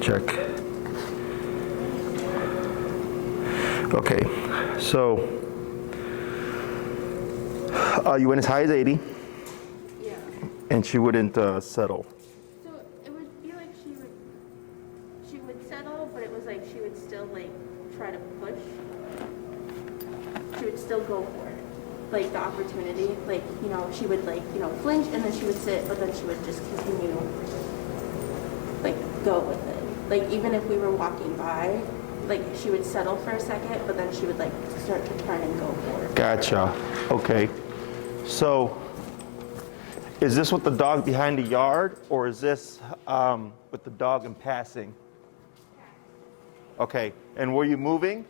check. Okay, so you went as high as 80, Yeah. and she wouldn't settle. So it would be like she would settle, but it was like she would still like try to push. She would still go for it, like the opportunity. Like she would like flinch, and then she would sit, but then she would just continue, like go with it. Like even if we were walking by, like she would settle for a second, but then she would like start to turn and go for it. Gotcha. Okay. So, is this with the dog behind the yard, or is this with the dog in passing? Okay. And were you moving?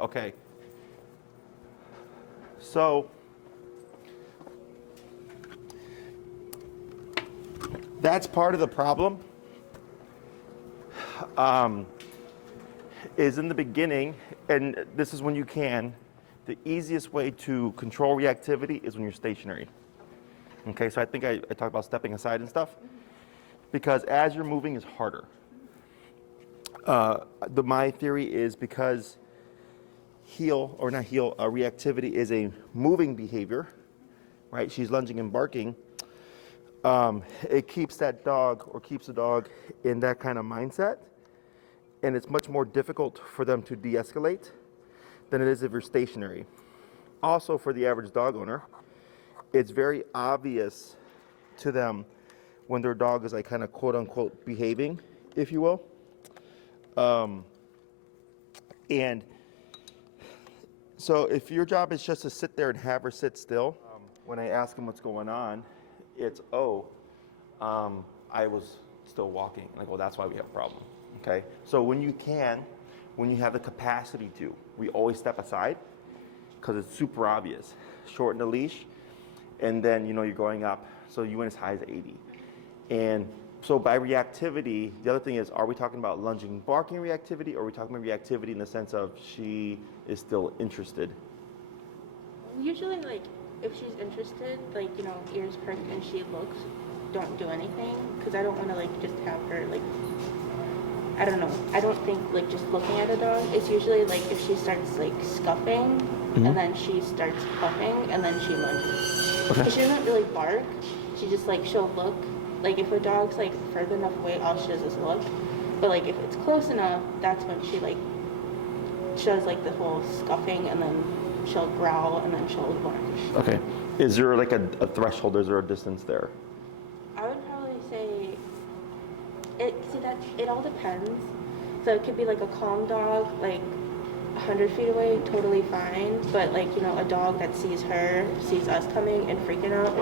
Okay. So, that's part of the problem. Is in the beginning, and this is when you can, the easiest way to control reactivity is when you're stationary. Okay, so I think I talked about stepping aside and stuff, because as you're moving is harder. My theory is because reactivity is a moving behavior, right? She's lunging and barking. It keeps the dog in that kind of mindset, and it's much more difficult for them to de-escalate than it is if you're stationary. Also, for the average dog owner, it's very obvious to them when their dog is like kind of quote unquote behaving, if you will. And so if your job is just to sit there and have her sit still, when I ask him what's going on, it's, I was still walking. Like, well, that's why we have a problem. Okay. So when you have the capacity to, we always step aside because it's super obvious. Shorten the leash, and then you're going up. So you went as high as 80. And so by reactivity, the other thing is, are we talking about lunging, barking reactivity, or are we talking about reactivity in the sense of she is still interested? Usually, like if she's interested, like ears perked and she looks, don't do anything, because I don't want to like just have her like. I don't know. I don't think like just looking at a dog. It's usually like if she starts like scuffing, and then she starts puffing, and then she lunges. Okay. She doesn't really bark. She just like she'll look. Like if a dog's like further enough away, all she does is look. But like if it's close enough, that's when she like does like the whole scuffing, and then she'll growl, and then she'll lunge. Okay. Is there like a threshold? Is there a distance there? I would probably say it all depends. So it could be like a calm dog, like 100 feet away, totally fine. But like a dog that sees us coming and freaking out,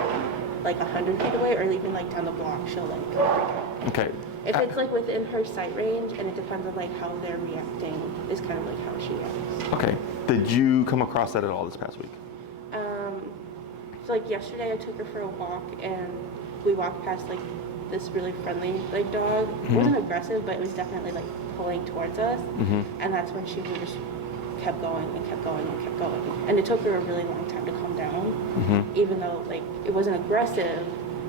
like 100 feet away, or even like down the block, she'll like freak out. Okay. If it's like within her sight range, and it depends on like how they're reacting, is kind of like how she reacts. Okay. Did you come across that at all this past week? So like yesterday, I took her for a walk, and we walked past like this really friendly like dog. It wasn't aggressive, but it was definitely like pulling towards us. And that's when she just kept going and kept going and kept going. And it took her a really long time to calm down, even though like it wasn't aggressive,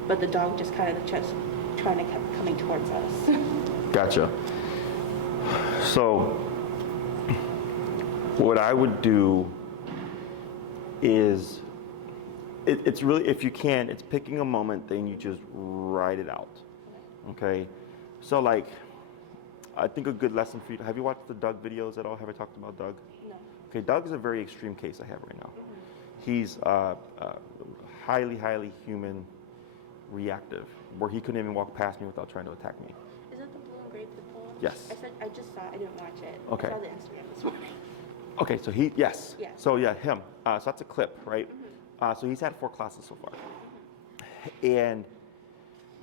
but the dog just kind of kept trying to keep coming towards us. Gotcha. So what I would do is, it's really, if you can, it's picking a moment, then you just ride it out. Okay? So like, I think a good lesson for you, have you watched the Doug videos at all? Have I talked about Doug? No. Okay, Doug is a very extreme case I have right now. He's highly, highly human reactive, where he couldn't even walk past me without trying to attack me. Is that the blue and gray pit bull? Yes. I just saw it, I didn't watch it. Okay. I saw the Instagram this morning. Okay, so yes. Yeah. So yeah, him. So that's a clip, right? So he's had 4 classes so far. And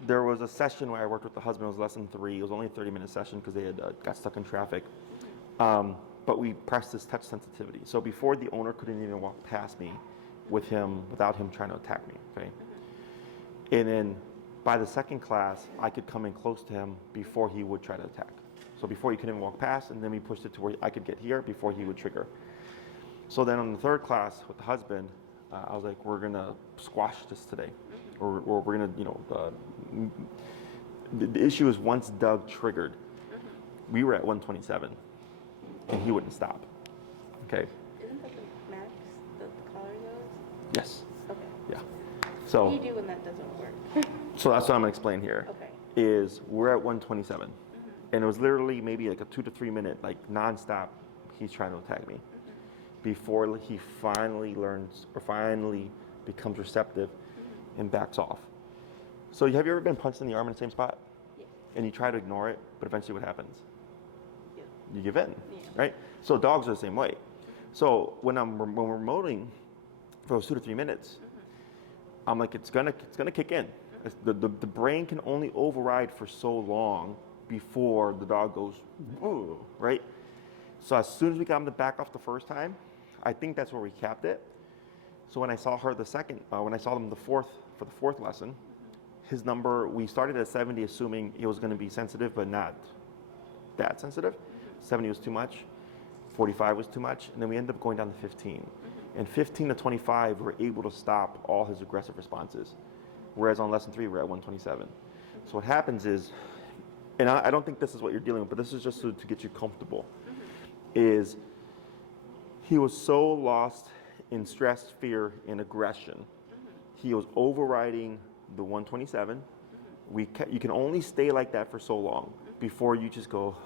there was a session where I worked with the husband. It was lesson 3. It was only a 30-minute session because they had got stuck in traffic. But we pressed his touch sensitivity. So before, the owner couldn't even walk past me without him trying to attack me, okay? And then by the second class, I could come in close to him before he would try to attack. So before he couldn't even walk past, and then we pushed it to where I could get here before he would trigger. So then on the 3rd class with the husband, I was like, we're gonna squash this today, or we're gonna, The issue is once Doug triggered, we were at 127, and he wouldn't stop. Okay. Isn't that the max that the collar goes? Yes. Okay. Yeah. What So. do you do when that doesn't work? So that's what I'm gonna explain here. Okay. Is we're at 127, and it was literally maybe like a 2 to 3 minute, like nonstop. He's trying to attack me before he finally learns or finally becomes receptive and backs off. So have you ever been punched in the arm in the same spot? Yeah. And you try to ignore it, but eventually what happens? Yeah. You give in, Yeah. right? So dogs are the same way. So when we're remoting for those 2 to 3 minutes, I'm like, it's gonna kick in. The brain can only override for so long before the dog goes, ooh, right? So as soon as we got him to back off the first time, I think that's where we capped it. So when I saw her when I saw them for the fourth lesson, his number, we started at 70, assuming it was going to be sensitive, but not that sensitive. 70 was too much, 45 was too much, and then we ended up going down to 15. And 15 to 25, we're able to stop all his aggressive responses. Whereas on lesson 3, we're at 127. So what happens is, and I don't think this is what you're dealing with, but this is just to get you comfortable, is he was so lost in stress, fear, and aggression. He was overriding the 127. You can only stay like that for so long before you just go,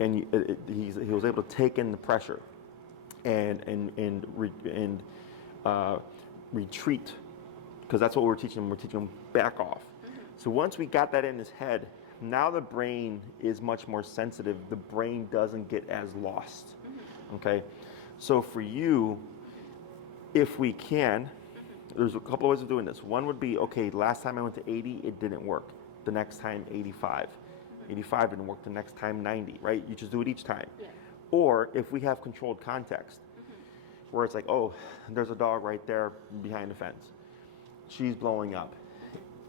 and he was able to take in the pressure and retreat, because that's what we're teaching him. We're teaching him back off. So once we got that in his head, now the brain is much more sensitive. The brain doesn't get as lost. Okay, so for you, if we can, there's a couple of ways of doing this. One would be, okay, last time I went to 80, it didn't work. The next time, 85. 85 didn't work. The next time, 90, right? You just do it each time. Yeah. Or if we have controlled context, where it's like, oh, there's a dog right there behind the fence. She's blowing up.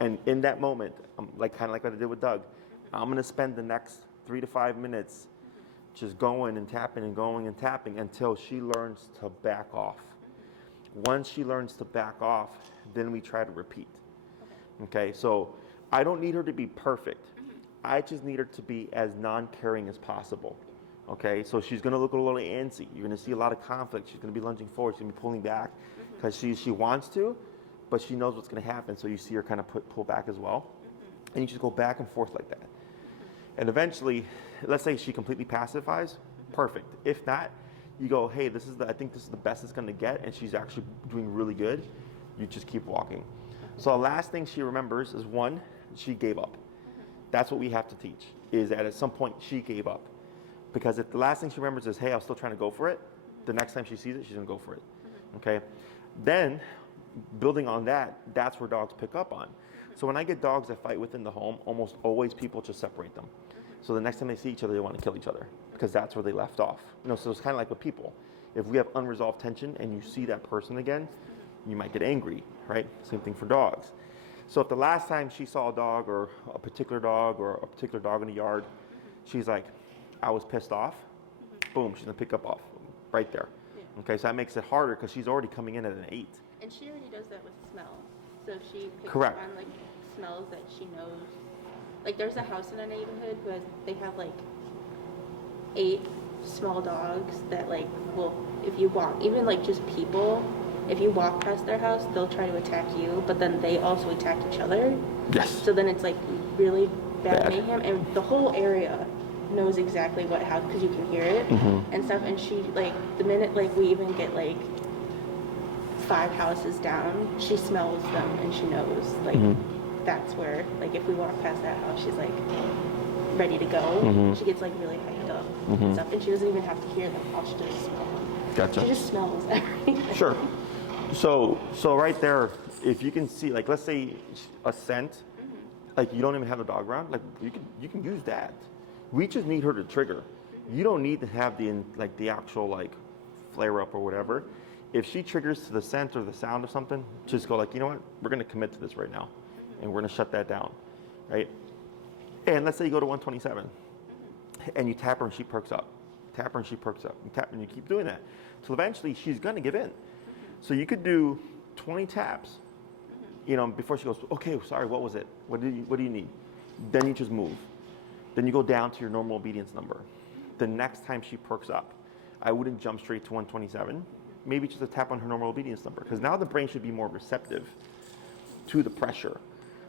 And in that moment, kind of like what I did with Doug, I'm going to spend the next 3 to 5 minutes just going and tapping and going and tapping until she learns to back off. Once she learns to back off, then we try to repeat. Okay, so I don't need her to be perfect. I just need her to be as non-caring as possible. Okay, so she's going to look a little antsy. You're going to see a lot of conflict. She's going to be lunging forward. She's going to be pulling back because she wants to, but she knows what's going to happen. So you see her kind of pull back as well. And you just go back and forth like that. And eventually, let's say she completely pacifies, perfect. If not, you go, hey, I think this is the best it's going to get, and she's actually doing really good. You just keep walking. So the last thing she remembers is, one, she gave up. That's what we have to teach, is that at some point she gave up. Because if the last thing she remembers is, hey, I was still trying to go for it, the next time she sees it, she's going to go for it. Okay? Then, building on that, that's where dogs pick up on. So when I get dogs that fight within the home, almost always people just separate them. So the next time they see each other, they want to kill each other because that's where they left off. So it's kind of like with people. If we have unresolved tension and you see that person again, you might get angry, right? Same thing for dogs. So if the last time she saw a dog or a particular dog in the yard, she's like, I was pissed off, boom, she's going to pick up off right there. Yeah. Okay, so that makes it harder because she's already coming in at an 8. And she already does that with smell. So she picks Correct. up on like smells that she knows. Like there's a house in our neighborhood where they have like 8 small dogs that like will, if you walk, even like just people, if you walk past their house, they'll try to attack you, but then they also attack each other. Yes. So then it's like really bad mayhem, and the whole area knows exactly what house, because you can hear it and stuff. And she, like, the minute like we even get like 5 houses down, she smells them and she knows like that's where, like, if we walk past that house, she's like ready to go. She gets like really hyped up and stuff, and she doesn't even have to hear them. All she does is smell them. Gotcha. She just smells everything. Sure. So right there, if you can see, like, let's say a scent, like you don't even have the dog around, like you can use that. We just need her to trigger. You don't need to have the actual like flare up or whatever. If she triggers to the scent or the sound of something, just go like, you know what, we're gonna commit to this right now, and we're gonna shut that down, right? And let's say you go to 127, and you tap her and she perks up, tap her and she perks up, and tap and you keep doing that, so eventually she's gonna give in. So you could do 20 taps, before she goes, okay, sorry, what was it? What do you need? Then you just move. Then you go down to your normal obedience number. The next time she perks up, I wouldn't jump straight to 127. Maybe just a tap on her normal obedience number, because now the brain should be more receptive to the pressure.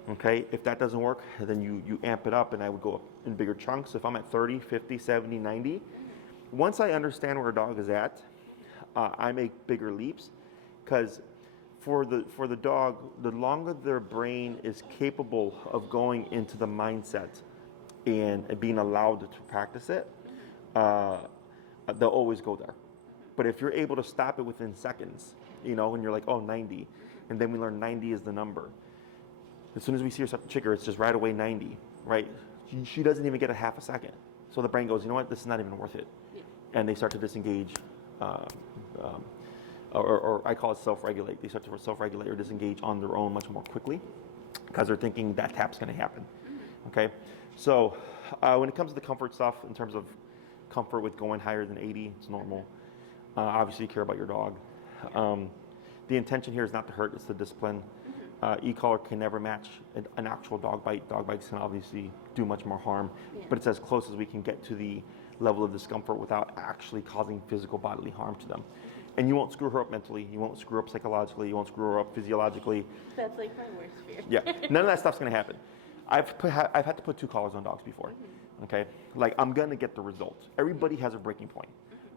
Okay, if that doesn't work, then you amp it up, and I would go up in bigger chunks. If I'm at 30, 50, 70, 90, once I understand where a dog is at, I make bigger leaps, because for the dog, the longer their brain is capable of going into the mindset and being allowed to practice it, they'll always go there. But if you're able to stop it within seconds, you know, and you're like, oh, 90, and then we learn 90 is the number. As soon as we see her start to trigger, it's just right away 90, right? She doesn't even get a half a second. So the brain goes, you know what, this is not even worth it. Yeah. And they start to disengage, or I call it self-regulate. They start to self-regulate or disengage on their own much more quickly because they're thinking that tap's gonna happen, okay? So when it comes to the comfort stuff, in terms of comfort with going higher than 80, it's normal. Obviously you care about your dog. The intention here is not to hurt, it's to discipline. E-collar can never match an actual dog bite. Dog bites can obviously do much more harm, but it's as close as we can get to the level of discomfort without actually causing physical bodily harm to them. And you won't screw her up mentally, you won't screw her up psychologically, you won't screw her up physiologically. That's like my worst fear. Yeah, none of that stuff's gonna happen. I've had to put 2 collars on dogs before, okay? Like, I'm gonna get the result. Everybody has a breaking point,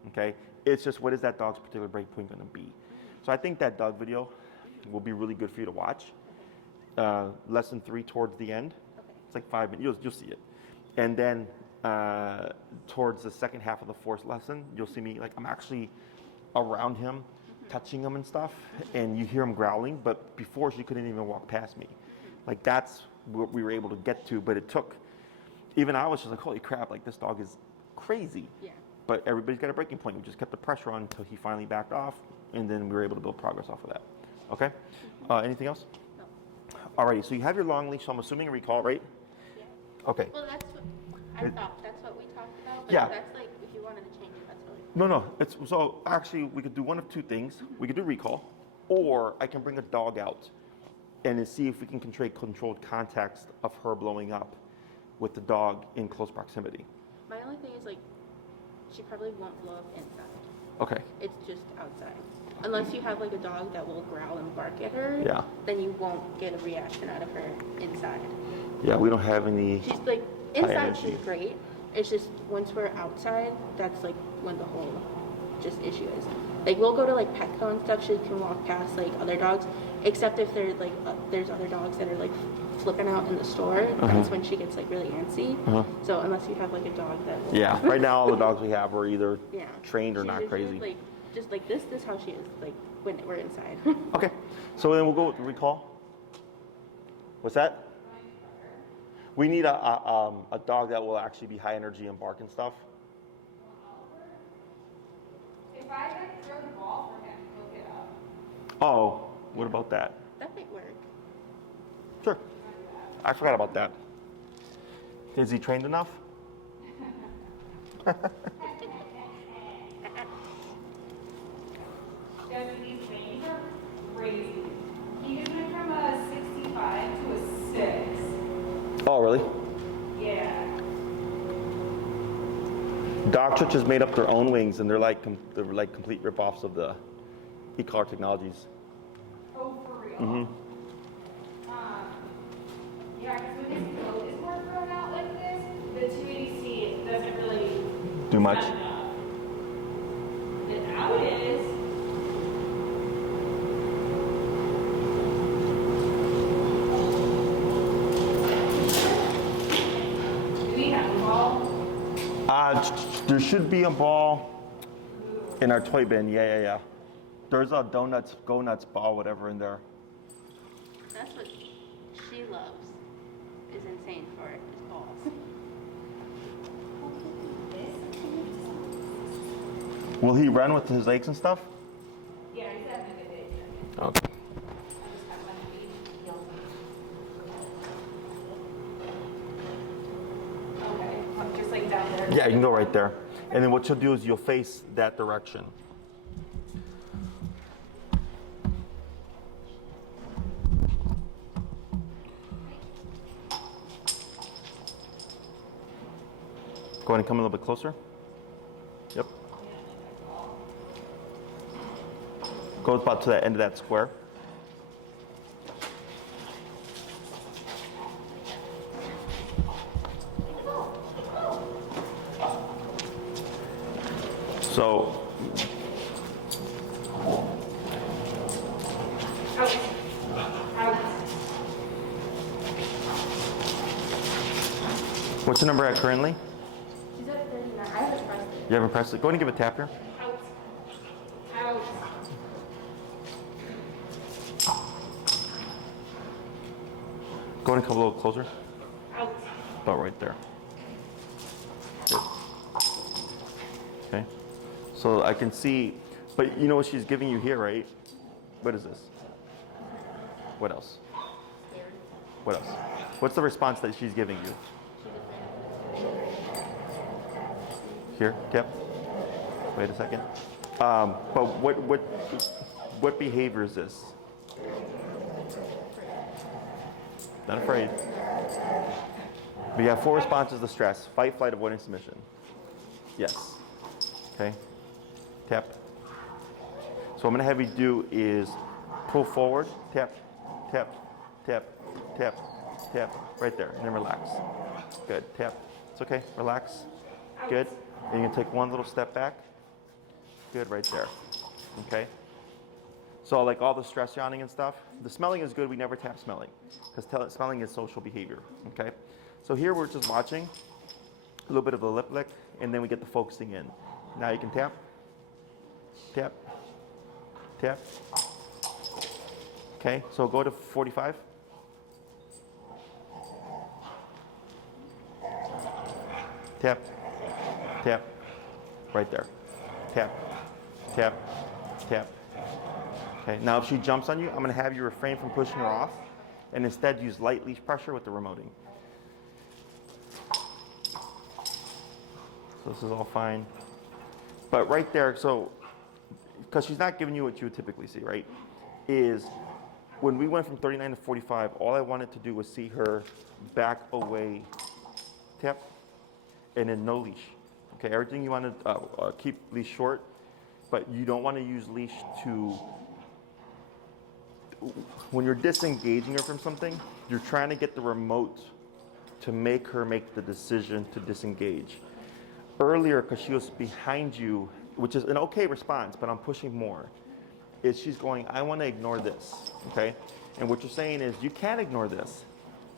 okay? It's just, what is that dog's particular breaking point gonna be? So I think that dog video will be really good for you to watch. Lesson 3 towards the end. Okay. It's like 5 minutes, you'll see it. And then towards the second half of the 4th lesson, you'll see me, like, I'm actually around him, touching him and stuff, and you hear him growling, but before she couldn't even walk past me. Like, that's what we were able to get to, but it took, even I was just like, holy crap, like, this dog is crazy. Yeah. But everybody's got a breaking point. We just kept the pressure on until he finally backed off, and then we were able to build progress off of that. Okay? Anything else? No. Alrighty, so you have your long leash, so I'm assuming a recall, right? Yeah. Okay. Well, that's what I thought. That's what we talked about. But yeah. That's like, if you wanted to change it, that's really cool. No. It's, so actually, we could do one of 2 things. We could do recall, or I can bring a dog out and see if we can controlled context of her blowing up with the dog in close proximity. My only thing is, like, she probably won't blow up inside. Okay. It's just outside. Unless you have, like, a dog that will growl and bark at her, yeah, then you won't get a reaction out of her inside. Yeah, we don't have any. She's, like, inside she's great. It's just once we're outside, that's, like, when the whole just issue is. Like, we'll go to, like, Petco and stuff, she can walk past, like, other dogs, except if they're, like, there's other dogs that are, like, flipping out in the store, that's when she gets, like, really antsy. So unless you have, like, a dog that will... Yeah, right now all the dogs we have are either trained or not crazy. Like, just like this is how she is, like, when we're inside. Okay, so then we'll go with the recall. What's that? We need a dog that will actually be high energy and bark and stuff. If I like throw the ball for him, he'll get up. Oh, what about that? That might work. Sure. I forgot about that. Is he trained enough? Deputy trained are crazy. He just went from a 65 to a 6. Oh, really? Yeah. Dog churches made up their own wings, and they're like complete rip-offs of the e-collar technologies. Oh, for real? Yeah, because when his coat is more thrown out like this, the 280C doesn't really do much. But now it is. Do we have a ball? There should be a ball in our toy bin. Yeah. There's a donuts, go nuts ball, whatever in there. That's what she loves. Is insane for it. Is balls. Will he run with his legs and stuff? Yeah, he's having a good day. Okay. Okay, I'm just like down there. Yeah, you can go right there. And then what you'll do is you'll face that direction. Go ahead and come a little bit closer. Yep. Go about to the end of that square. So, Out. Out. what's the number at currently? She's at 39. I haven't pressed it. You haven't pressed it? Go ahead and give a tap here. Out. Out. Go ahead and come a little closer. Out. About right there. Good. Okay. So I can see, but you know what she's giving you here, right? What is this? What else? Scared. What else? What's the response that she's giving you? She's afraid. Here, yep. Wait a second. But what behavior is this? Not afraid. We have 4 responses to stress: fight, flight, avoidance, submission. Yes. Okay. Tap. So what I'm going to have you do is pull forward, tap, tap, tap, tap, tap, right there, and then relax. Good. Tap. It's okay. Relax. Good. And you can take one little step back. Good, right there. Okay. So like all the stress yawning and stuff, the smelling is good. We never tap smelling because smelling is social behavior. Okay. So here we're just watching a little bit of a lip lick, and then we get the focusing in. Now you can tap, tap, tap. Okay. So go to 45. Tap, tap, right there. Tap, tap, tap. Okay, now if she jumps on you, I'm going to have you refrain from pushing her off and instead use light leash pressure with the remoting. So this is all fine. But right there, so, because she's not giving you what you would typically see, right, is when we went from 39 to 45, all I wanted to do was see her back away, tap, and then no leash. Okay, everything you want to keep leash short, but you don't want to use leash to, when you're disengaging her from something, you're trying to get the remote to make her make the decision to disengage. Earlier, because she was behind you, which is an okay response, but I'm pushing more, is she's going, I want to ignore this, okay? And what you're saying is, you can't ignore this.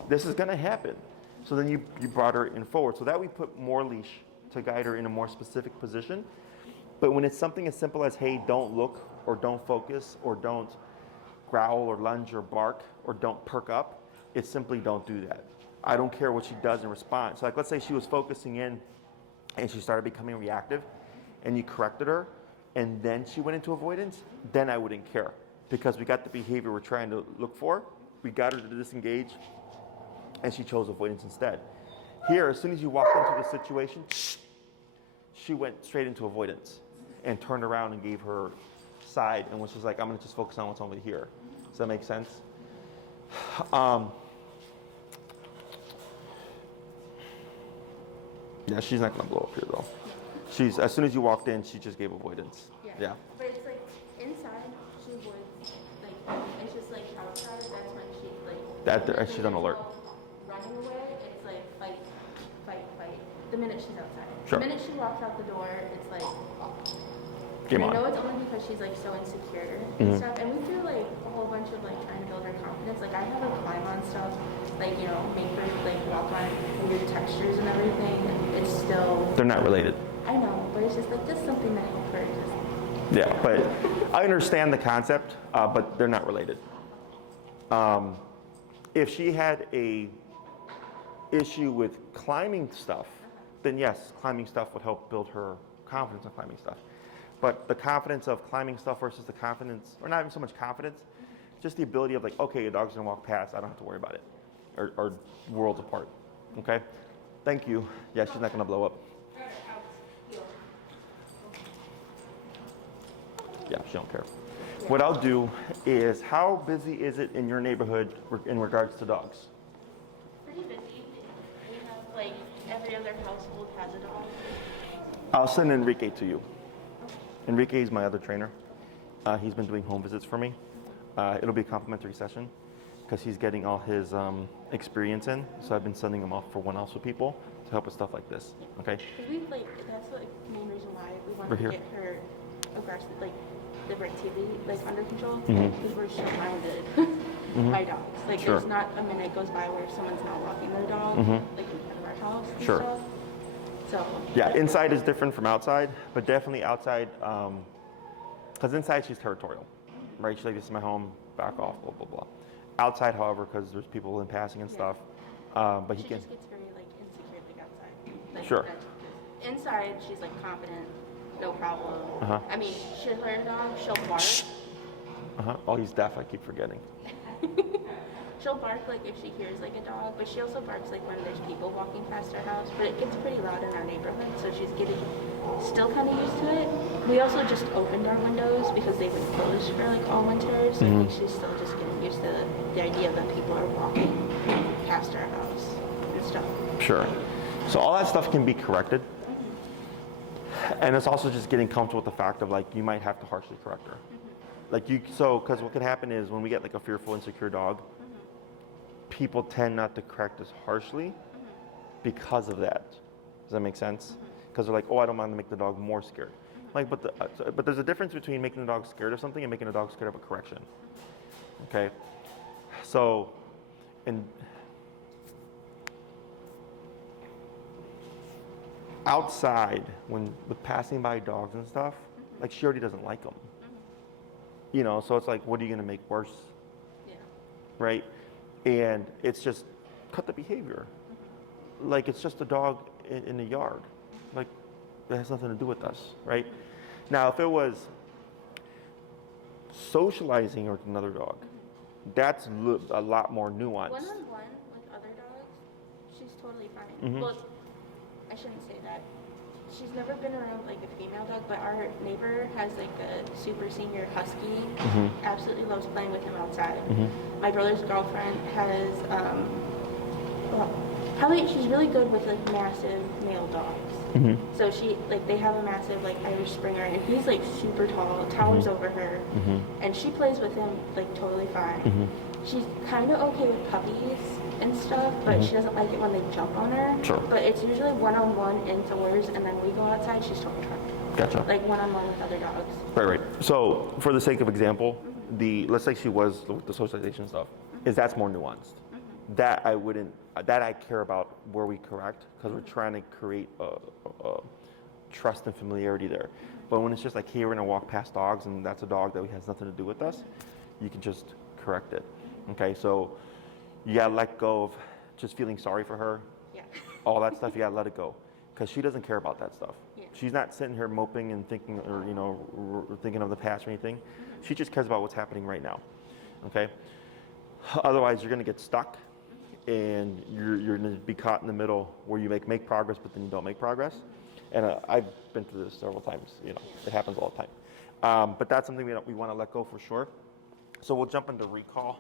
This is going to happen. So then you brought her in forward. So that we put more leash to guide her in a more specific position. But when it's something as simple as, hey, don't look, or don't focus, or don't growl, or lunge, or bark, or don't perk up, it's simply don't do that. I don't care what she does in response. So like, let's say she was focusing in, and she started becoming reactive, and you corrected her, and then she went into avoidance, then I wouldn't care. Because we got the behavior we're trying to look for, we got her to disengage, and she chose avoidance instead. Here, as soon as you walked into the situation, she went straight into avoidance and turned around and gave her side and was just like, I'm gonna just focus on what's over here. Does that make sense? Yeah, she's not gonna blow up here though. She's, as soon as you walked in, she just gave avoidance. Yeah. But it's like inside, she would, like, it's just like outside, that's when she, like, She's on alert. Running away, it's like fight, fight, fight. The minute she's outside. Sure. The minute she walks out the door, it's like, Game and I on. know it's only because she's like so insecure Mhm. and stuff. And we do like a whole bunch of like trying to build her confidence. Like I have her climb on stuff, like, you know, make her like walk on weird textures and everything. And it's still, They're not related. I know, but it's just like just something that helps her. Just, Yeah, but I understand the concept, but they're not related. If she had a issue with climbing stuff, then yes, climbing stuff would help build her confidence in climbing stuff. But the confidence of climbing stuff versus the confidence, or not even so much confidence, just the ability of like, okay, a dog's gonna walk past, I don't have to worry about it, or worlds apart. Okay, thank you. Yeah, she's not gonna blow up. Yeah, she don't care. What I'll do is, how busy is it in your neighborhood in regards to dogs? pretty busy. We have like every other household has a dog? I'll send Enrique to you. Enrique is my other trainer. He's been doing home visits for me. It'll be a complimentary session because he's getting all his experience in. So I've been sending him off for one house with people to help with stuff like this. Okay. Because we like that's like the main reason why we wanted Right to here. get her aggressive, like the reactivity, like under control. Mhm. Because we're surrounded by dogs. Like Sure. there's not a minute goes by where someone's not walking their dog, like in front of our house and Sure. stuff. So Yeah, inside is different from outside, but definitely outside, because inside she's territorial, right? She's like, this is my home, back off, blah, blah, blah. Outside, however, because there's people in passing and Yeah. stuff, but he she can, just gets very like insecure like outside. Like, Sure. Inside she's like confident, no problem. Uh-huh. I mean, she'll learn dog, she'll bark. oh, he's deaf, I keep forgetting. She'll bark like if she hears like a dog, but she also barks like when there's people walking past our house. But it gets pretty loud in our neighborhood, so she's getting still kind of used to it. We also just opened our windows because they've been closed for like all winter, so I think she's still just getting used to the idea that people are walking past our house and stuff. Sure. So all that stuff can be corrected. And it's also just getting comfortable with the fact of like, you might have to harshly correct her. Like because what can happen is when we get like a fearful, insecure dog, people tend not to correct us harshly because of that. Does that make sense? Because they're like, oh, I don't want to make the dog more scared. Like, but there's a difference between making the dog scared of something and making the dog scared of a correction. Okay? So, and outside, with passing by dogs and stuff, like she already doesn't like them. You know, so it's like, what are you going to make worse? Yeah. Right? And it's just cut the behavior. Like it's just a dog in the yard. Like that has nothing to do with us, right? Now, if it was socializing with another dog, that's a lot more nuanced. One-on-one with other dogs, she's totally fine. Well, I shouldn't say that. She's never been around like a female dog, but our neighbor has like a super senior husky. Absolutely loves playing with him outside. My brother's girlfriend has, she's really good with like massive male dogs. So they have a massive like Irish Springer, and he's like super tall, towers over her, and she plays with him like totally fine. She's kind of okay with puppies and stuff, but she doesn't like it when they jump on her. Sure. But it's usually one-on-one indoors, and then we go outside, she's totally fine. Gotcha. Like one-on-one with other dogs. Right. So, for the sake of example, let's say she was with the socialization stuff, that's more nuanced. That I care about where we correct because we're trying to create a trust and familiarity there. But when it's just like, hey, we're gonna walk past dogs and that's a dog that has nothing to do with us, you can just correct it. Okay, so you gotta let go of just feeling sorry for her. Yeah. All that stuff, you gotta let it go because she doesn't care about that stuff. Yeah. She's not sitting here moping and thinking, or thinking of the past or anything. She just cares about what's happening right now. Okay. Otherwise, you're gonna get stuck, and you're gonna be caught in the middle where you make progress, but then you don't make progress. And I've been through this several times. It happens all the time. But that's something we want to let go for sure. So we'll jump into recall.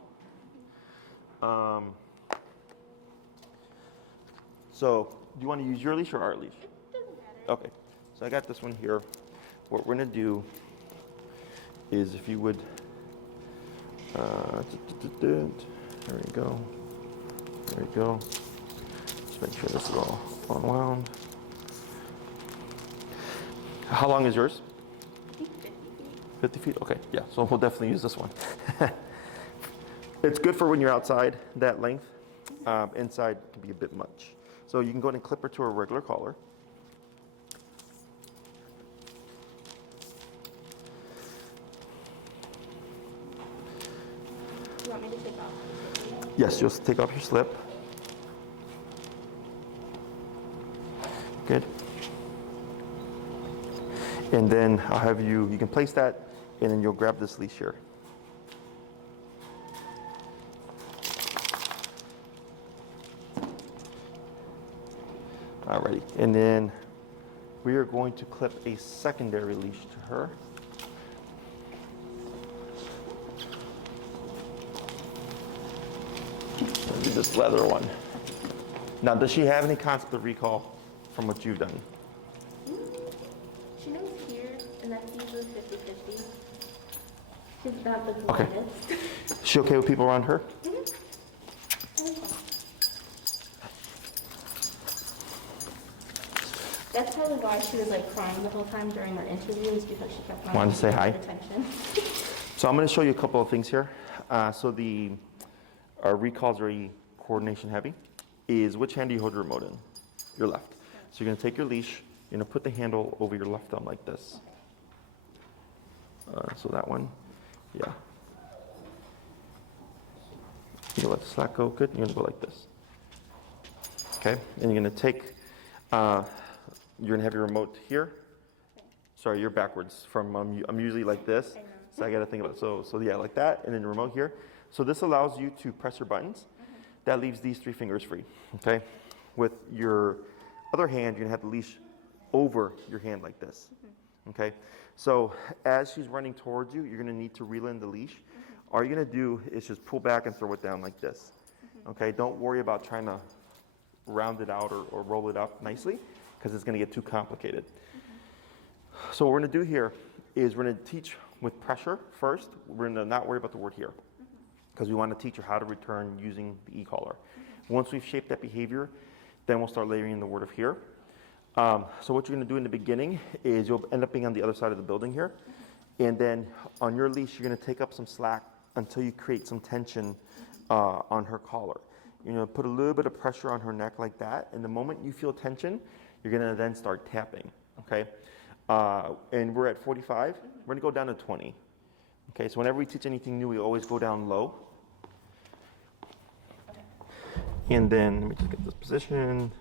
So do you want to use your leash or our leash? It doesn't matter. Okay. So I got this one here. What we're gonna do is, if you would, there we go. There we go. Just make sure this is all unwound. How long is yours? I think 50 feet. 50 feet? Okay, yeah, so we'll definitely use this one. It's good for when you're outside, that length. Inside can be a bit much. So you can go ahead and clip her to a regular collar. Do you want me to take off? Yes, just take off your slip. Good. And then I'll have you can place that, and then you'll grab this leash here. Alrighty, and then we are going to clip a secondary leash to her. So do this leather one. Now, does she have any concept of recall from what you've done? She knows here, and that's usually 50-50. She's not the Okay. politest. Is she okay with people around her? That's probably why she was like crying the whole time during our interviews, because she kept not Wanted to say hi? attention. So I'm going to show you a couple of things here. So the recall is very coordination heavy. Is which hand do you hold your remote in? Your left. So you're going to take your leash. You're going to put the handle over your left thumb like this. So that one, yeah. You let the slack go. Good. You're going to go like this. Okay. And you're going to take. You're going to have your remote here. Sorry, you're backwards from. I'm usually like this. I know. So I got to think about it. So yeah, like that, and then the remote here. So this allows you to press your buttons. That leaves these 3 fingers free, okay? With your other hand, you're gonna have the leash over your hand like this, okay? So as she's running towards you, you're gonna need to reel in the leash. All you're gonna do is just pull back and throw it down like this, okay? Don't worry about trying to round it out or roll it up nicely, because it's gonna get too complicated. So what we're gonna do here is we're gonna teach with pressure first. We're gonna not worry about the word here, because we want to teach her how to return using the e-collar. Once we've shaped that behavior, then we'll start layering in the word of here. So what you're going to do in the beginning is you'll end up being on the other side of the building here. And then on your leash, you're going to take up some slack until you create some tension on her collar. You're going to put a little bit of pressure on her neck like that. And the moment you feel tension, you're going to then start tapping, okay? And we're at 45. We're going to go down to 20. Okay, so whenever we teach anything new, we always go down low. And then, let me just get this position.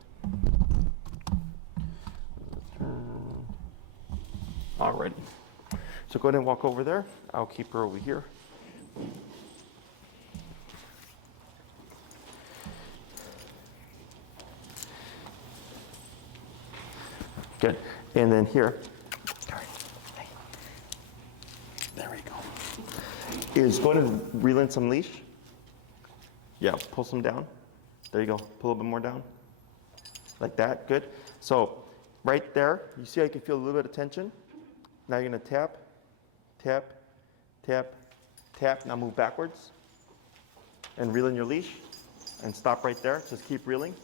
Alrighty. So go ahead and walk over there. I'll keep her over here. Good. And then here. There we go. Is go ahead and reel in some leash. Yeah, pull some down. There you go. Pull a little bit more down. Like that. Good. So right there, you see how you can feel a little bit of tension? Now you're going to tap, tap, tap, tap. Now move backwards and reel in your leash and stop right there. Just keep reeling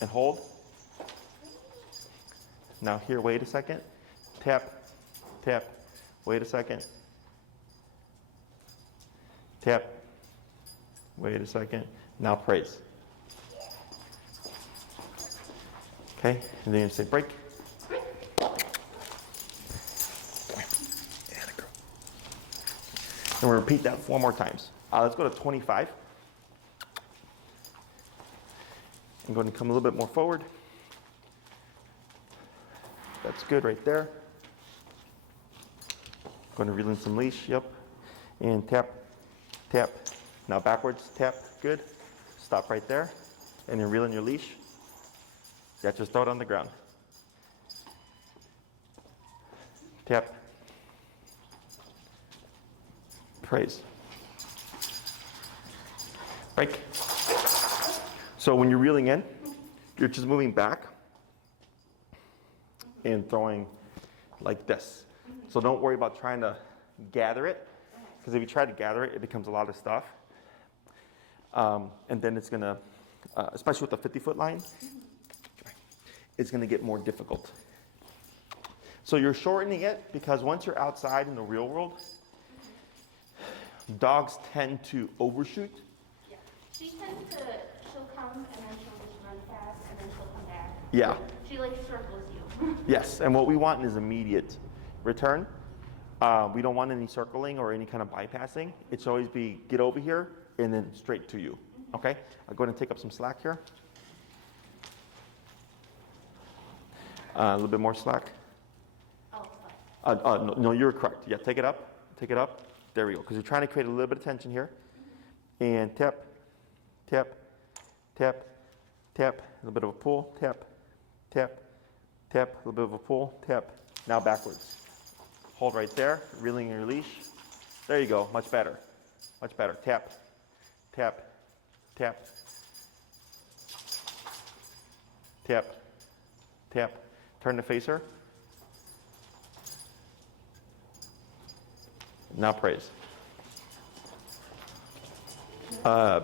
and hold. Now here, wait a second. Tap, tap. Wait a second. Tap. Wait a second. Now praise. Okay, and then you say break. And we'll repeat that 4 more times. Let's go to 25. I'm going to come a little bit more forward. That's good right there. Going to reel in some leash, yep. And tap, tap. Now backwards, tap, good. Stop right there. And then reel in your leash. Yeah, just throw it on the ground. Tap. Praise. Break. So when you're reeling in, you're just moving back and throwing like this. So don't worry about trying to gather it, because if you try to gather it, it becomes a lot of stuff. And then it's going to, especially with the 50-foot line, it's going to get more difficult. So you're shortening it because once you're outside in the real world, dogs tend to overshoot. Yeah. She tends to, she'll come and then she'll just run fast and then she'll come back. Yeah. She like circles you. Yes, and what we want is immediate return. We don't want any circling or any kind of bypassing. It should always be get over here and then straight to you. Okay? I'll go ahead and take up some slack here. A little bit more slack. Oh, fine. No, you're correct. Yeah, take it up. Take it up. There we go. Because you're trying to create a little bit of tension here. And tap, tap, tap, tap. A little bit of a pull. Tap, tap, tap. A little bit of a pull. Tap. Now backwards. Hold right there. Reeling your leash. There you go. Much better. Much better. Tap, tap, tap, tap, tap. Turn to face her. Now praise.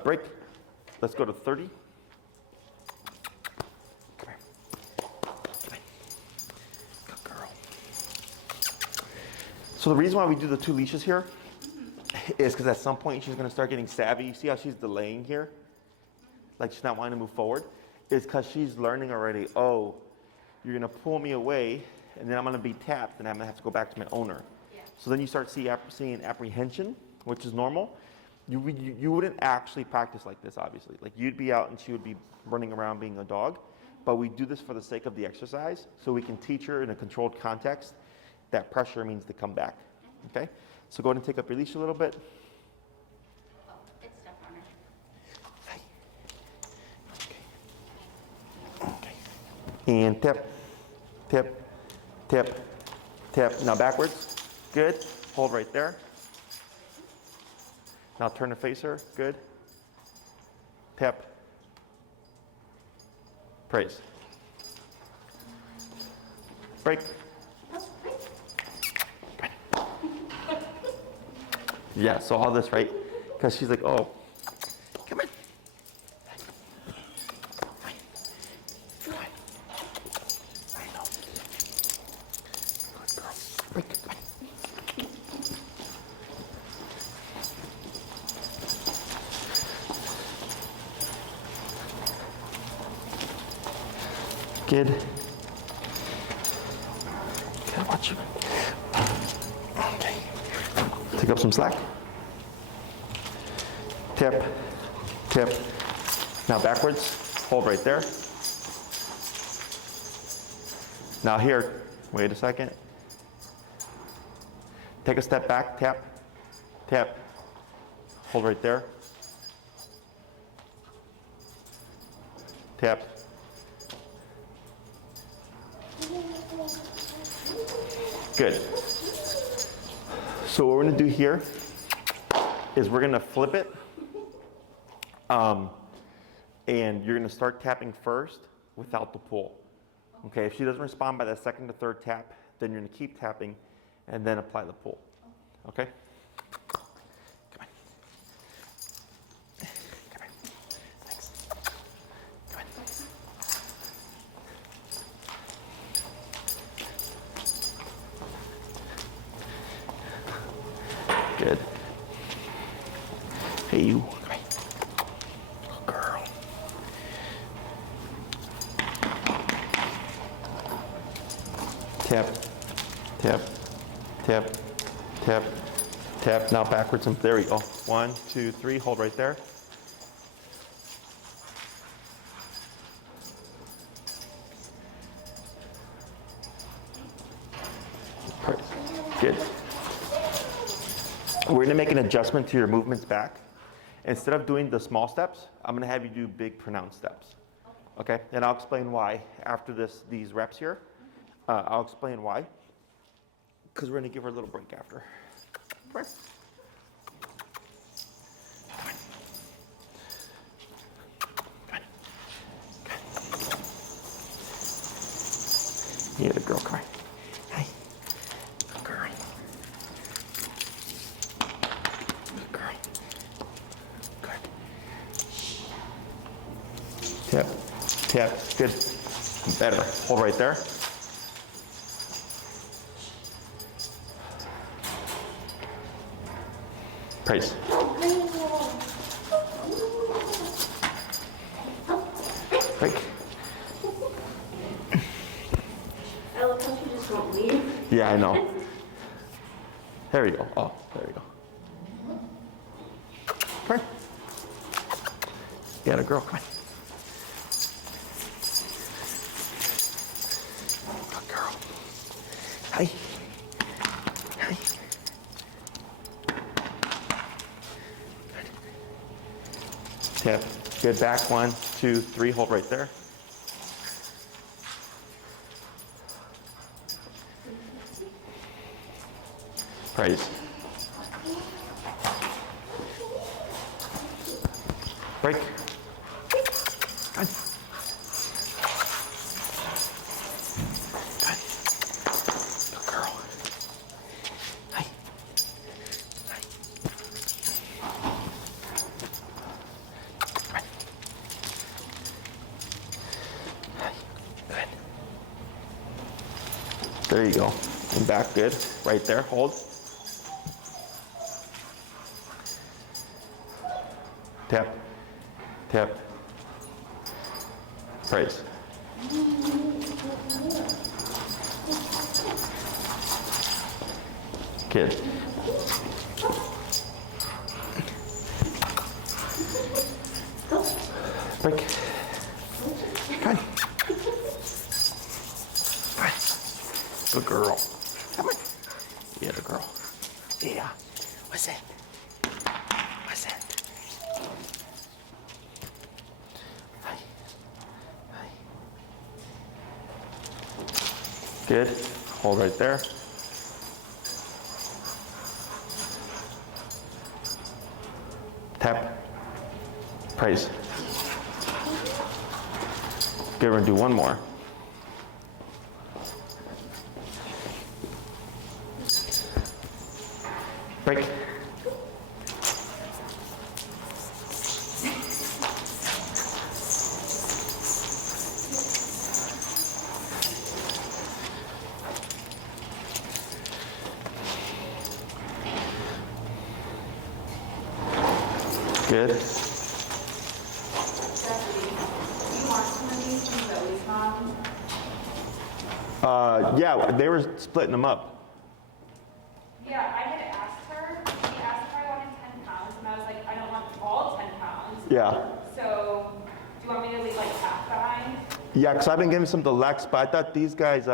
Break. Let's go to 30. Come here. Come here. Good girl. So the reason why we do the 2 leashes here is because at some point she's going to start getting savvy. You see how she's delaying here? Like she's not wanting to move forward? It's because she's learning already, oh, you're going to pull me away, and then I'm going to be tapped, and I'm going to have to go back to my owner. Yeah. So then you start seeing apprehension, which is normal. You wouldn't actually practice like this, obviously. Like you'd be out and she would be running around being a dog. But we do this for the sake of the exercise, so we can teach her in a controlled context that pressure means to come back. Okay? So go ahead and take up your leash a little bit. Oh, it's stuck on her. Okay. And tap, tap, tap, tap. Now backwards. Good. Hold right there. Now turn to face her. Good. Tap. Praise. Break. Yeah, so all this, right? Because she's like, oh, come on. I know. Good girl. Break. Come on. Good. Okay, watch you. Okay. Take up some slack. Tap, tap. Now backwards. Hold right there. Now here, wait a second. Take a step back, tap, tap. Hold right there. Tap. Good. So what we're going to do here is we're going to flip it. And you're going to start tapping first without the pull. Okay, if she doesn't respond by the second to third tap, then you're going to keep tapping and then apply the pull. Okay? Come on. Come on. Thanks. Come on. Good. Hey, you. Come here. Good girl. Tap, tap, tap, tap, tap. Now backwards and there we go. 1, 2, 3. Hold right there. Good. We're going to make an adjustment to your movements back. Instead of doing the small steps, I'm going to have you do big, pronounced steps. Okay? And I'll explain why after these reps here. I'll explain why. Because we're going to give her a little break after. Come on. Yeah, the girl, come on. Hey. Good girl. Good girl. Good. Tap. Tap. Good. Better. Hold right there. Praise. Break. I love how she just won't leave. Yeah, I know. There we go. Oh, there we go. Come on. Yeah, the girl, come on. Good girl. Hi. Hi. Tap. Good back. 1, 2, 3. Hold right there. Praise. Break. Good. There you go. And back, good. Right there, hold. Tap, tap. Praise. Good. Break. Come on. Good girl. Come on. Yeah, the girl. Yeah. What's that? What's that? Hi. Hi. Good. Hold right there. Tap. Praise. Good, we're gonna do one more. Break. Good. Yeah, they were splitting them up. Yeah, I had asked her. She asked if I wanted 10 pounds, and I was like, I don't want all 10 pounds. Yeah. So, do you want me to leave like half behind? Yeah, because I've been giving some to Lex, but I thought these guys,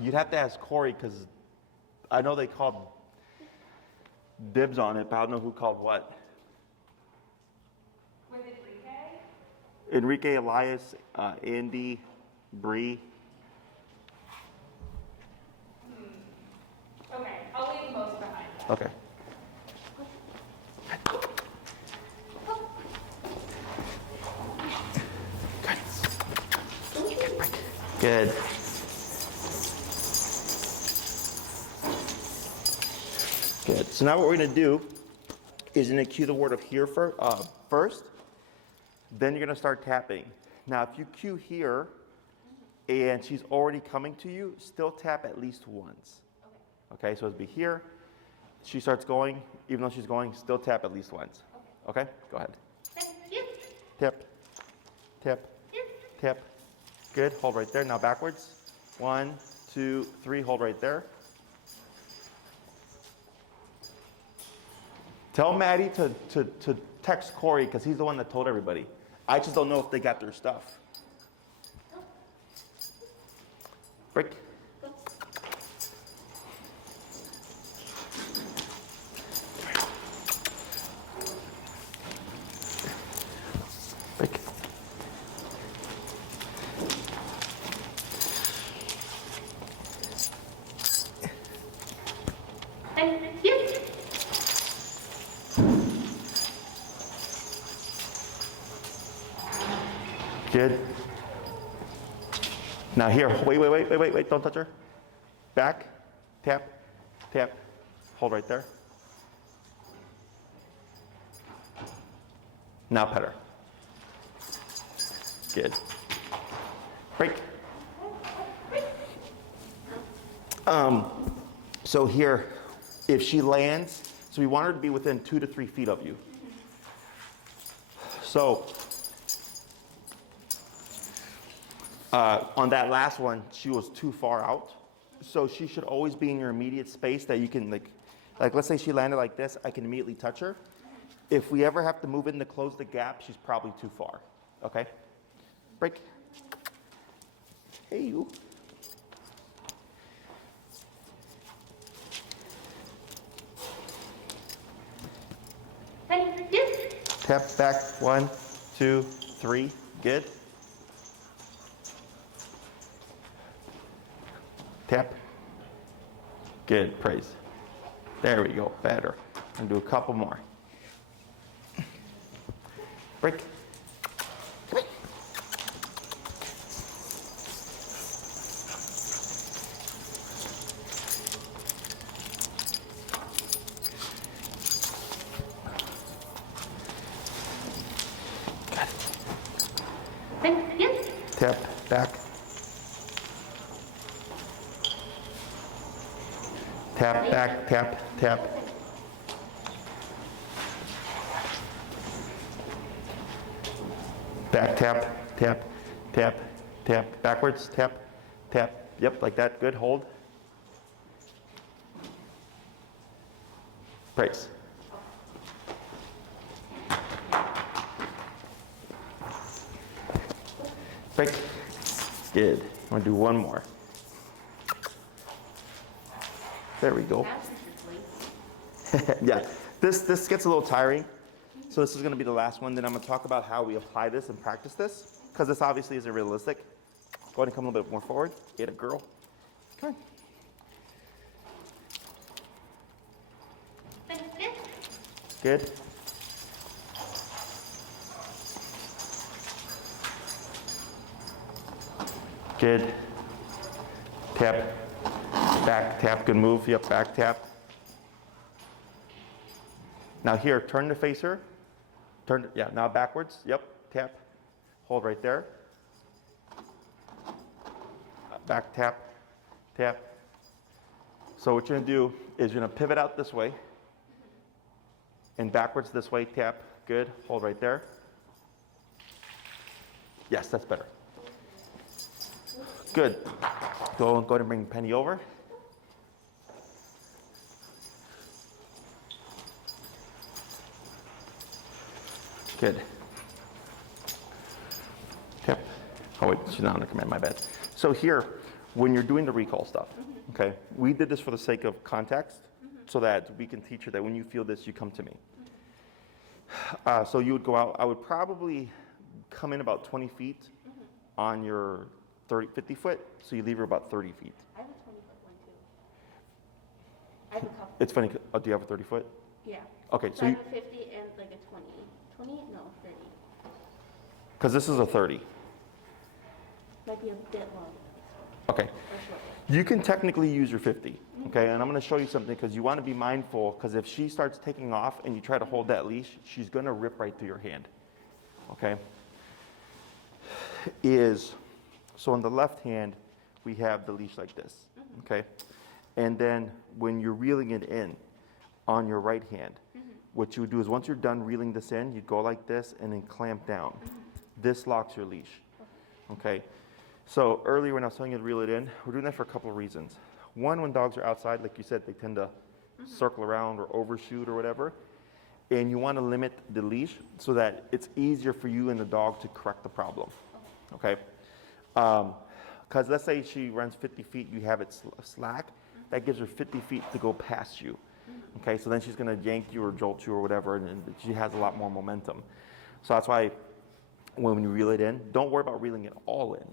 you'd have to ask Corey, because I know they called dibs on it, but I don't know who called what. Was it Enrique, Elias, Andy, Bree. Okay, I'll leave most behind. Okay. Good. Good. So now what we're going to do is going to cue the word of here first. Then you're going to start tapping. Now, if you cue here and she's already coming to you, still tap at least once. Okay, so it'll be here. She starts going, even though she's going, still tap at least once. Okay, go ahead. Tap, tap, tap. Good, hold right there. Now backwards. 1, 2, 3, hold right there. Tell Maddie to text Corey, because he's the one that told everybody. I just don't know if they got their stuff. Break. Break. Good. Now here, wait, don't touch her. Back, tap, tap, hold right there. Now pet her. Good. Break. So here, if she lands, so we want her to be within 2 to 3 feet of you. So, on that last one, she was too far out. So she should always be in your immediate space that you can, like let's say she landed like this, I can immediately touch her. If we ever have to move in to close the gap, she's probably too far, okay? Break. Hey, you. Tap back, 1, 2, 3, good. Tap. Good, praise. There we go, better. And do a couple more. Break. Come on. Got it. Tap, back. Tap, back, tap, tap. Back, tap, tap, tap, tap. Backwards, tap, tap. Yep, like that. Good. Hold. Brace. Break. Good. I'm going to do one more. There we go. Yeah, this gets a little tiring. So this is going to be the last one. Then I'm going to talk about how we apply this and practice this, because this obviously isn't realistic. Go ahead and come a little bit more forward. Get a girl. Come on. Good. Good. Tap. Back tap. Good move. Yep, back tap. Now here, turn to face her. Turn, yeah, now backwards. Yep, tap. Hold right there. Back tap, tap. So what you're gonna do is you're gonna pivot out this way and backwards this way, tap. Good, hold right there. Yes, that's better. Good. Go ahead and bring Penny over. Good. Tap. Oh wait, she's not on the command, my bad. So here, when you're doing the recall stuff, okay, we did this for the sake of context, so that we can teach her that when you feel this, you come to me. So you would go out, I would probably come in about 20 feet on your 50 foot, so you leave her about 30 feet. I have a 20-foot one too. I have a couple. It's funny, do you have a 30 foot? Yeah. Okay, So so I you, have a 50 and like a 20. 20? No, 30. because this is a 30. Might be a bit long. Okay. Or short. You can technically use your 50, okay? And I'm going to show you something because you want to be mindful, because if she starts taking off and you try to hold that leash, she's going to rip right through your hand, okay? So on the left hand, we have the leash like this, okay? And then when you're reeling it in on your right hand, what you would do is once you're done reeling this in, you'd go like this and then clamp down. This locks your leash, okay? So earlier when I was telling you to reel it in, we're doing that for a couple of reasons. One, when dogs are outside, like you said, they tend to circle around or overshoot or whatever. And you want to limit the leash so that it's easier for you and the dog to correct the problem, okay? Because let's say she runs 50 feet, you have it slack, that gives her 50 feet to go past you. Okay, so then she's going to yank you or jolt you or whatever, and she has a lot more momentum. So that's why when you reel it in, don't worry about reeling it all in.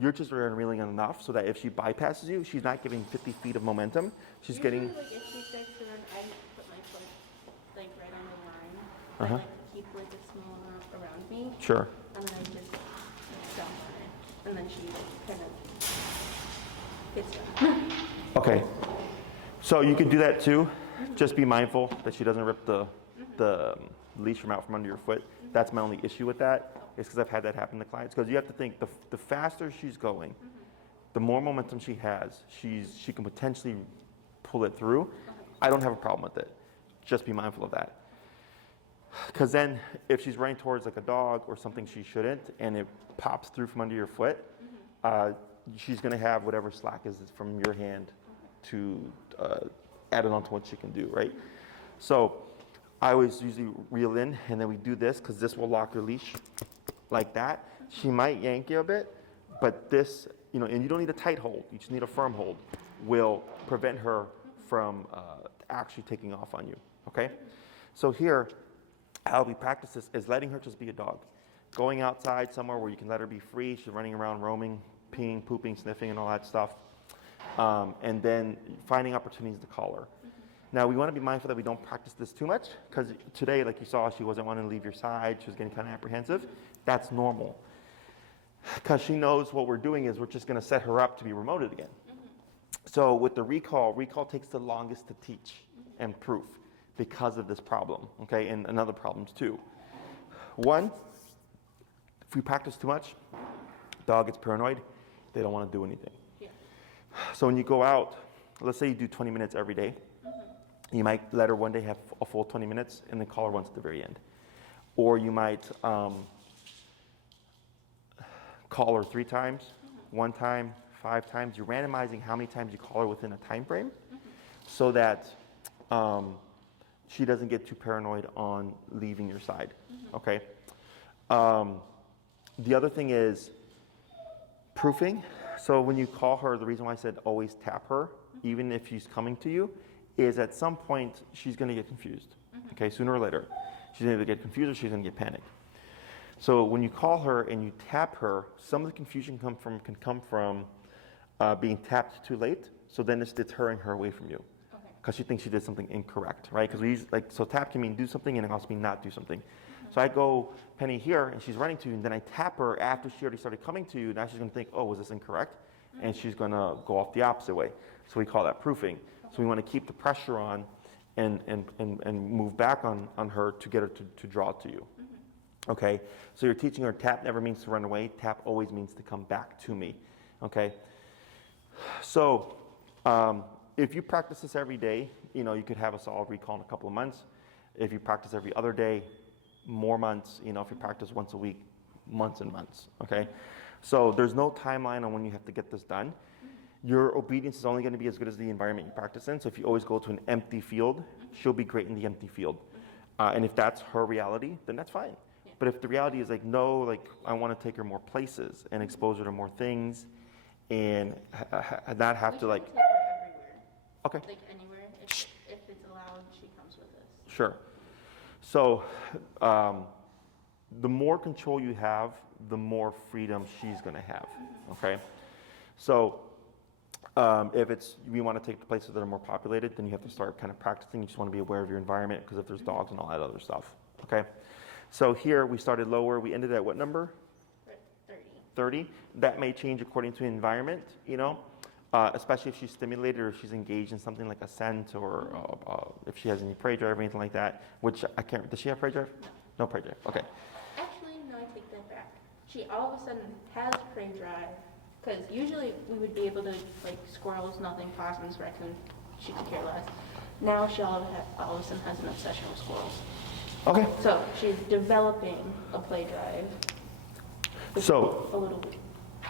You're just reeling in enough so that if she bypasses you, she's not giving 50 feet of momentum. She's getting. Like if she starts to run, I put my foot like right on the line. I like to keep like a small amount around me, Sure. and then I just stomp on it, and then she kind of gets done. Okay. So you could do that too. Just be mindful that she doesn't rip the leash from out from under your foot. That's my only issue with that. Is because I've had that happen to clients. Because you have to think the faster she's going, the more momentum she has, she can potentially pull it through. I don't have a problem with it. Just be mindful of that. Because then if she's running towards like a dog or something she shouldn't, and it pops through from under your foot, she's going to have whatever slack is from your hand to add it on to what she can do, right? So I always usually reel in, and then we do this because this will lock her leash like that. She might yank you a bit, but this, and you don't need a tight hold, you just need a firm hold, will prevent her from actually taking off on you, okay? So here, how we practice this is letting her just be a dog. Going outside somewhere where you can let her be free, she's running around, roaming, peeing, pooping, sniffing, and all that stuff. And then finding opportunities to call her. Now, we want to be mindful that we don't practice this too much, because today, like you saw, she wasn't wanting to leave your side. She was getting kind of apprehensive. That's normal. Because she knows what we're doing is we're just going to set her up to be remoted again. So with the recall takes the longest to teach and proof because of this problem, okay, and other problems too. One, if we practice too much, dog gets paranoid. They don't want to do anything. So when you go out, let's say you do 20 minutes every day. You might let her one day have a full 20 minutes and then call her once at the very end. Or you might call her 3 times, 1 time, 5 times. You're randomizing how many times you call her within a time frame so that she doesn't get too paranoid on leaving your side, okay? The other thing is proofing. So when you call her, the reason why I said always tap her, even if she's coming to you, is at some point she's going to get confused. Okay, sooner or later, she's going to get confused or she's going to get panicked. So when you call her and you tap her, some of the confusion can come from being tapped too late. So then it's deterring her away from you because she thinks she did something incorrect, right? Because we use, so tap can mean do something and it also mean not do something. So I go, Penny, here, and she's running to you, and then I tap her after she already started coming to you. Now she's going to think, oh, was this incorrect? And she's going to go off the opposite way. So we call that proofing. So we want to keep the pressure on and move back on her to get her to draw to you. Okay? So you're teaching her tap never means to run away. Tap always means to come back to me. Okay? So if you practice this every day, you could have a solid recall in a couple of months. If you practice every other day, more months. If you practice once a week, months and months. Okay? So there's no timeline on when you have to get this done. Your obedience is only going to be as good as the environment you practice in. So if you always go to an empty field, she'll be great in the empty field. And if that's her reality, then that's fine. But if the reality is no, I want to take her more places and expose her to more things and not have to Take her everywhere. Okay. Like anywhere. If it's allowed, she comes with us. Sure. So the more control you have, the more freedom she's going to have. Okay. So if we want to take the places that are more populated, then you have to start kind of practicing. You just want to be aware of your environment because if there's dogs and all that other stuff. Okay. So here we started lower. We ended at what number? 30. 30. That may change according to environment, especially if she's stimulated or if she's engaged in something like a scent or if she has any prey drive or anything like that, which I can't, does she have prey drive? No prey drive, okay. Actually, no, I take that back. She all of a sudden has prey drive, because usually we would be able to, squirrels, nothing, possums, raccoons, she could care less. Now she all of a sudden has an obsession with squirrels. Okay. So she's developing a play drive. So a little bit.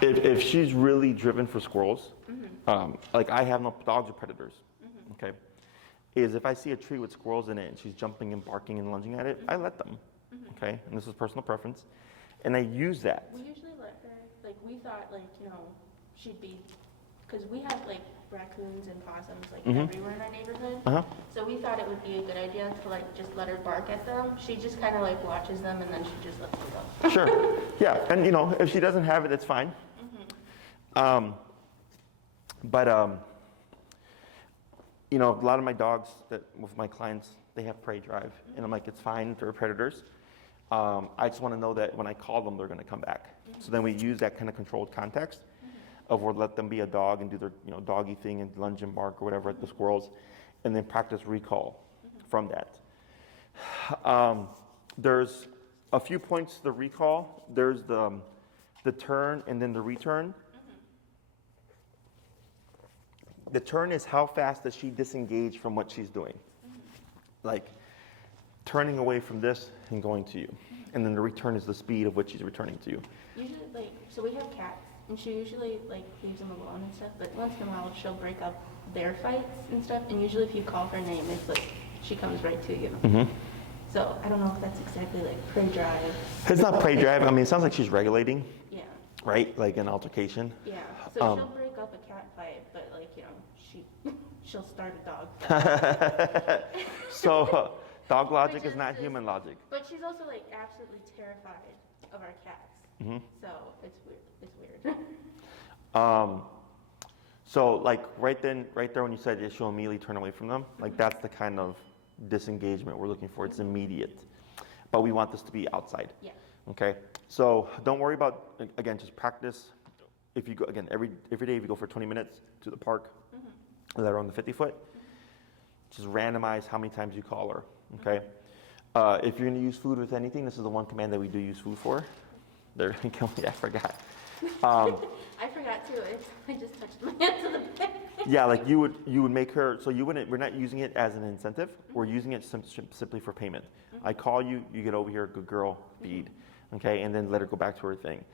if she's really driven for squirrels, I have no dogs or predators, okay, is if I see a tree with squirrels in it and she's jumping and barking and lunging at it, I let them, okay, and this is personal preference, and I use that. We usually let her, we thought, she'd be, because we have, raccoons and possums, everywhere in our neighborhood. So we thought it would be a good idea to, just let her bark at them. She just kind of, watches them, and then she just lets them go. Sure. Yeah, and, if she doesn't have it, it's fine. But a lot of my dogs with my clients, they have prey drive, and I'm like, it's fine, they're predators. I just want to know that when I call them, they're going to come back. So then we use that kind of controlled context of we'll let them be a dog and do their doggy thing and lunge and bark or whatever at the squirrels, and then practice recall from that. There's a few points to the recall. There's the turn and then the return. The turn is how fast does she disengage from what she's doing. Turning away from this and going to you. And then the return is the speed of which she's returning to you. Usually, so we have cats, and she usually, leaves them alone and stuff, but once in a while she'll break up their fights and stuff, and usually if you call her name, it's she comes right to you. So I don't know if that's exactly prey drive. It's not prey drive. I mean, it sounds like she's regulating. Yeah. Right? Like an altercation. Yeah. So she'll break up a cat fight, but she'll start a dog. So dog logic is not human logic. But she's also absolutely terrified of our cats. So it's weird. So right there when you said she'll immediately turn away from them, that's the kind of disengagement we're looking for. It's immediate. But we want this to be outside. Yeah. Okay? So don't worry about, again, just practice. If you go, again, every day if you go for 20 minutes to the park, let her on the 50-foot, just randomize how many times you call her. Okay? If you're going to use food with anything, this is the one command that we do use food for. There, I forgot. I forgot too. I just touched my hand to the bed. Yeah, like you would make her, so you wouldn't, we're not using it as an incentive, we're using it simply for payment. I call you, you get over here, good girl, feed, okay, and then let her go back to her thing.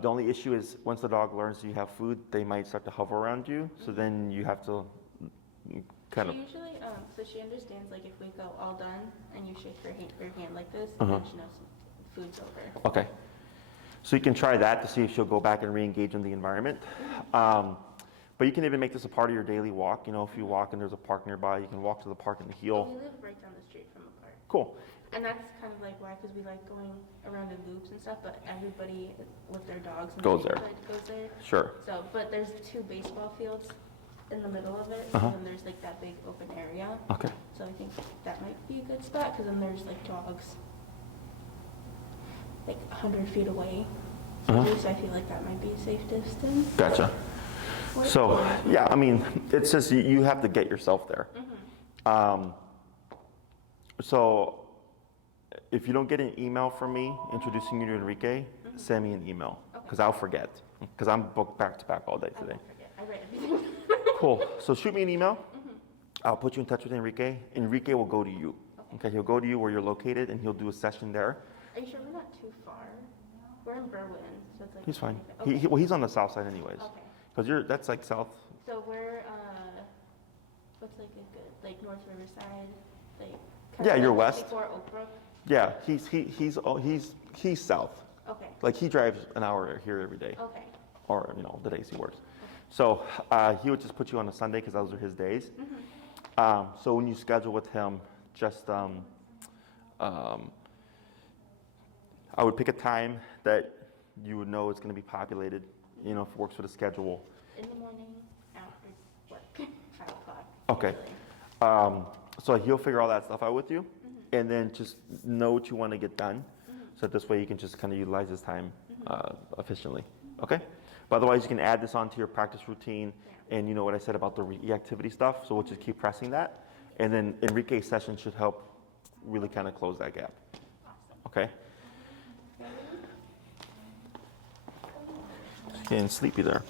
The only issue is once the dog learns you have food, they might start to hover around you, so then you have to kind of. She usually, so she understands, like, if we go all done and you shake her hand like this, Uh-huh. then she knows food's over. Okay. So you can try that to see if she'll go back and re-engage in the environment. But you can even make this a part of your daily walk. You know, if you walk and there's a park nearby, you can walk to the park in the We heel. live right down the street from a park. Cool. And that's kind of like why, because we like going around in loops and stuff, but everybody with their dogs in Goes the there. neighborhood goes there. Sure. So, but there's 2 baseball fields in the middle of it, Uh-huh. and then there's like that big open area. Okay. So I think that might be a good spot, because then there's like dogs like 100 feet away. So Uh-huh. at least I feel like that might be a safe distance. Gotcha. So, yeah, I mean, it's just you have to get yourself there. So, if you don't get an email from me introducing you to Enrique, send me an email, because I'll forget, because I'm booked back to back all day I today. won't forget. I write everything. Cool. So shoot me an email. I'll put you in touch with Enrique. Enrique will go to you. Okay, he'll go to you where you're located, and he'll do a session there. Are you sure we're not too far? We're in Berwyn, so it's like. He's fine. Okay. Well, he's on the south side anyways, Okay. because that's like south. So we're, what's like a good, like North Riverside, like. Yeah, you're west. Before Oak Brook? Yeah, he's south. Okay, Like he drives an hour here every day, okay. or the days he works. So he would just put you on a Sunday because those are his days. So when you schedule with him, just I would pick a time that you would know it's going to be populated. You know, if it works with the schedule. In the morning, after work, 5 o'clock. Okay. usually. So he'll figure all that stuff out with you, and then just know what you want to get done. So this way you can just kind of utilize his time efficiently. Okay? But otherwise, you can add this onto your practice routine, and you know what I said about the reactivity stuff, so we'll just keep pressing that. And then Enrique's session should help really kind of close that gap. Awesome. Okay? Getting sleepy there.